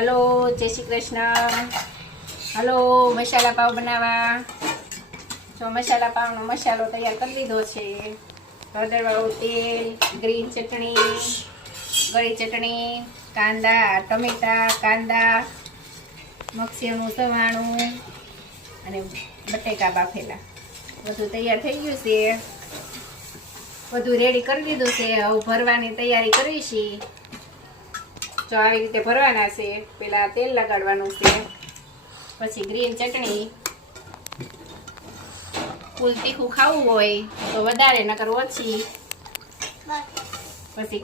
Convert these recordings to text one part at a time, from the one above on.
Hello, જય Shri Krishna. Hello, મસાલા પાવ બનાવવા. જો મસાલા પાવનો મસાલો તૈયાર કરી લીધો છે. હળદરવાળું તેલ, ગ્રીન ચટણી, ગળી ચટણી, કાંદા, ટમેટા, કાંદા, મગસેવનું સવાણું અને બટેકા બાફેલા. બધું તૈયાર થઈ ગયું છે. બધું રેડી કરી દીધું છે. હવે ભરવાની તૈયારી કરવી છે. જો આવી રીતે ભરવાના છે. પેલા તેલ લગાડવાનું છે, પછી ગ્રીન ચટણી. ફૂલ તીખું ખાવું હોય તો વધારે, નકર ઓછી. પછી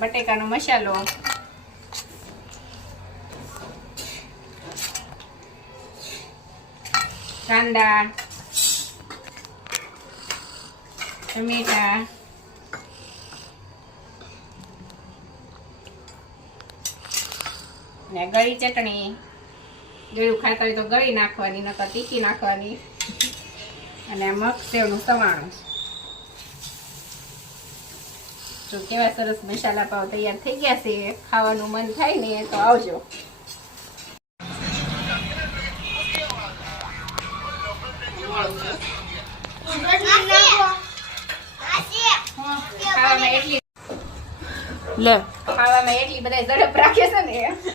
બટેકાનો મસાલો, કાંદા, ટમેટા, ને ગળી ચટણી. ગળ્યું ખાતા હોય તો ગળી નાખવાની, નકર તીખી નાખવાની. અને મગસેવનું સવાણું. તો કેવા સરસ મસાલા પાવ તૈયાર થઈ ગયા છે. ખાવાનું મન થાય ને તો આવજો. ખાવામાં એટલી બધા ઝડપ રાખે છે ને.